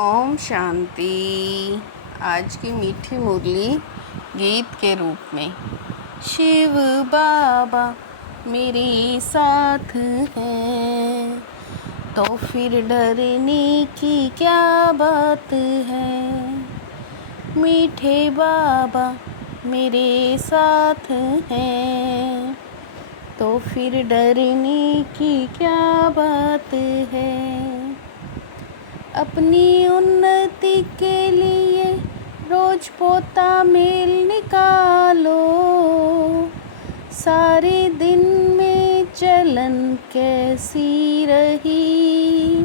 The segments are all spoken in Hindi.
ओम शांति। आज की मीठी मुरली गीत के रूप में। शिव बाबा मेरे साथ हैं, तो फिर डरने की क्या बात है। मीठे बाबा मेरे साथ हैं, तो फिर डरने की क्या बात है। अपनी उन्नति के लिए रोज पोता मेल निकालो, सारे दिन में चलन कैसी रही।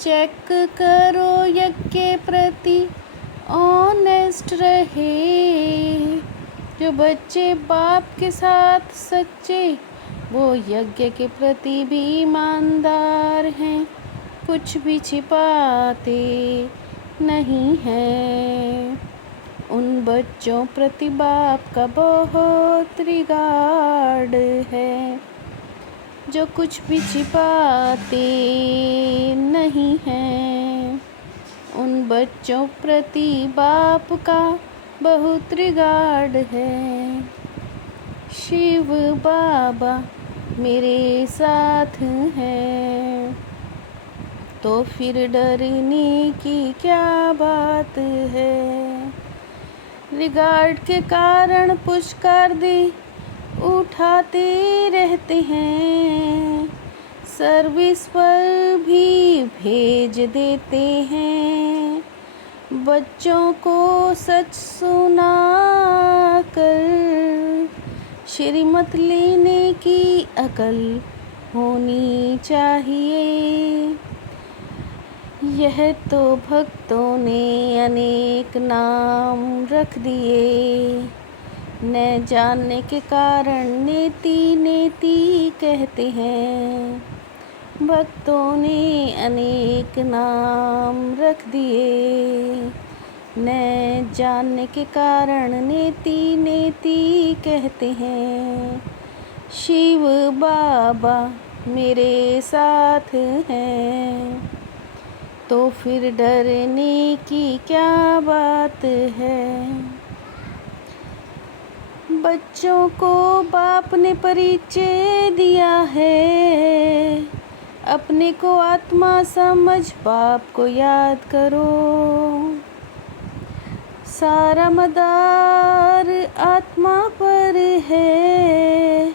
चेक करो यज्ञ के प्रति ऑनेस्ट रहे, जो बच्चे बाप के साथ सच्चे वो यज्ञ के प्रति भी ईमानदार हैं, कुछ भी छिपाते नहीं हैं। उन बच्चों प्रति बाप का बहुत रिगार्ड है, जो कुछ भी छिपाते नहीं हैं। उन बच्चों प्रति बाप का बहुत रिगार्ड है। शिव बाबा मेरे साथ हैं, तो फिर डरने की क्या बात है। रिगार्ड के कारण पुचकार दे उठाते रहते हैं, सर्विस पर भी भेज देते हैं। बच्चों को सच सुना कर श्रीमत लेने की अकल होनी चाहिए। यह तो भक्तों ने अनेक नाम रख दिए, न जानने के कारण नेति नेति कहते हैं। भक्तों ने अनेक नाम रख दिए, न जानने के कारण नेति नेति कहते हैं। शिव बाबा मेरे साथ हैं, तो फिर डरने की क्या बात है। बच्चों को बाप ने परिचय दिया है, अपने को आत्मा समझ बाप को याद करो। सारा मदार आत्मा पर है,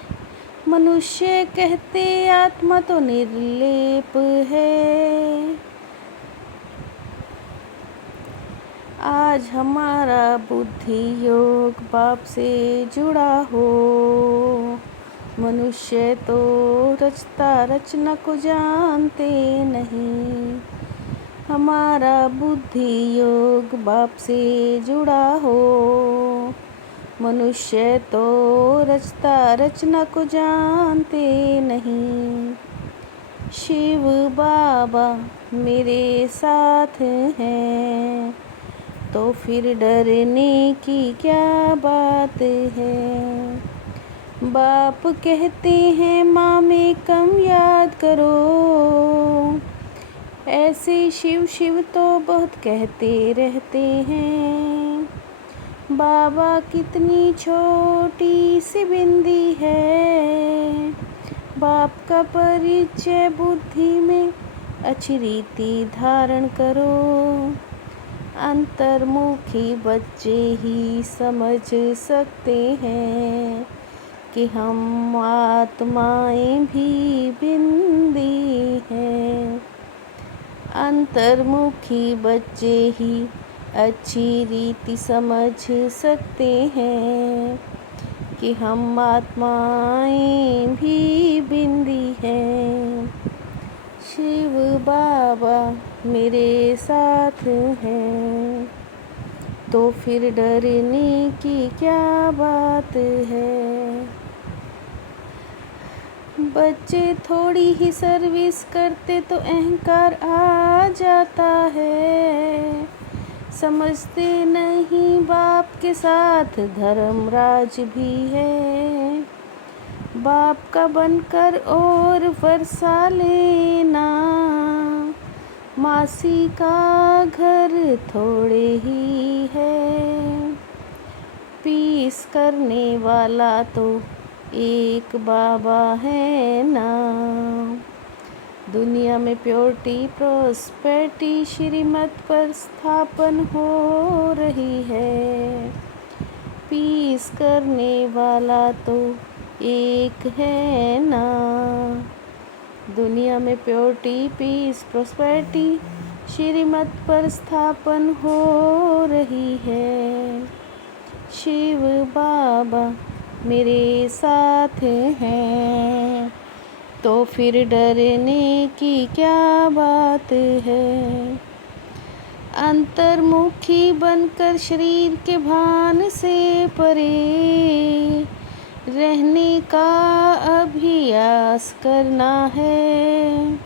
मनुष्य कहते आत्मा तो निर्लेप है। आज हमारा बुद्धि योग बाप से जुड़ा हो, मनुष्य तो रचता रचना को जानते नहीं। हमारा बुद्धि योग बाप से जुड़ा हो, मनुष्य तो रचता रचना को जानते नहीं। शिव बाबा मेरे साथ हैं, तो फिर डरने की क्या बात है। बाप कहते हैं माँ में कम याद करो, ऐसे शिव शिव तो बहुत कहते रहते हैं। बाबा कितनी छोटी सी बिंदी है, बाप का परिचय बुद्धि में अच्छी रीति धारण करो। अंतर्मुखी बच्चे ही समझ सकते हैं कि हम आत्माएं भी बिंदी हैं। अंतर्मुखी बच्चे ही अच्छी रीति समझ सकते हैं कि हम आत्माएं भी बिंदी हैं। शिव बाबा मेरे साथ हैं, तो फिर डरने की क्या बात है। बच्चे थोड़ी ही सर्विस करते तो अहंकार आ जाता है, समझते नहीं बाप के साथ धर्मराज भी है। बाप का बनकर और वर्षा लेना, मासी का घर थोड़े ही है, पीस करने वाला तो एक बाबा है ना। दुनिया में प्योरिटी प्रोस्पेरिटी श्रीमत पर स्थापन हो रही है, पीस करने वाला तो एक है ना। दुनिया में प्योरिटी पीस प्रोस्पेरिटी श्रीमत पर स्थापन हो रही है। शिव बाबा मेरे साथ हैं, तो फिर डरने की क्या बात है। अंतर्मुखी बनकर शरीर के भान से परे रहने का अभ्यास करना है।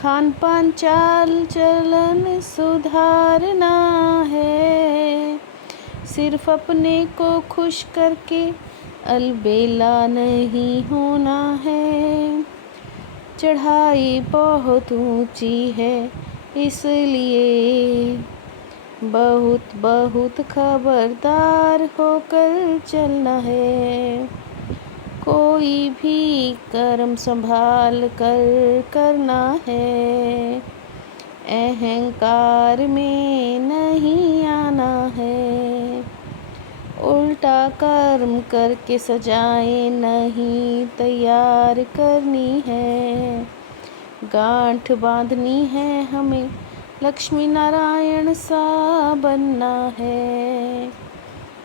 खान पान चाल चलन सुधारना है, सिर्फ अपने को खुश करके अलबेला नहीं होना है। चढ़ाई बहुत ऊंची है, इसलिए बहुत बहुत खबरदार होकर चलना है। कोई भी कर्म संभाल कर करना है, अहंकार में नहीं आना है। उल्टा कर्म करके सजाएं नहीं तैयार करनी है। गांठ बांधनी है हमें, लक्ष्मी नारायण सा बनना है।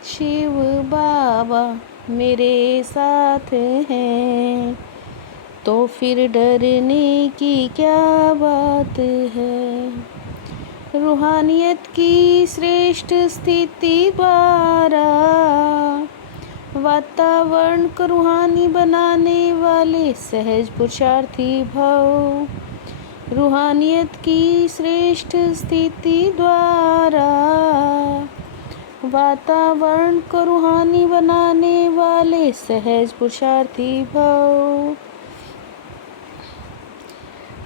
शिव बाबा मेरे साथ हैं, तो फिर डरने की क्या बात है। रूहानियत की श्रेष्ठ स्थिति द्वारा वातावरण को रूहानी बनाने वाले सहज पुरुषार्थी भव। रूहानियत की श्रेष्ठ स्थिति द्वारा वातावरण को रूहानी बनाने वाले सहज पुरुषार्थी भव।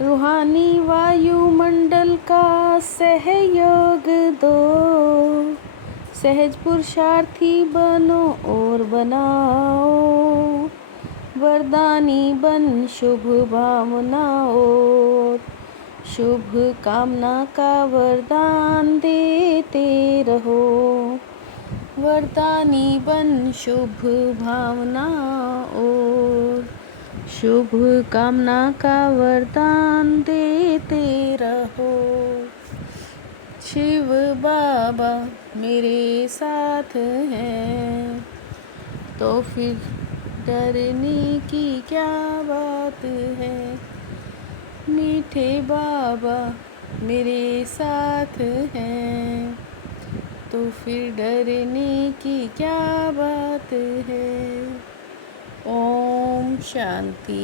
रूहानी वायुमंडल का सहयोग दो, सहज पुरुषार्थी बनो और बनाओ। वरदानी बन शुभ भावना और शुभ कामना का वरदान देते रहो। वरदानी बन शुभ भावना और शुभ कामना का वरदान देते रहो। शिव बाबा मेरे साथ हैं, तो फिर डरने की क्या बात है। मीठे बाबा मेरे साथ हैं, तो फिर डरने की क्या बात है। ओम शांति।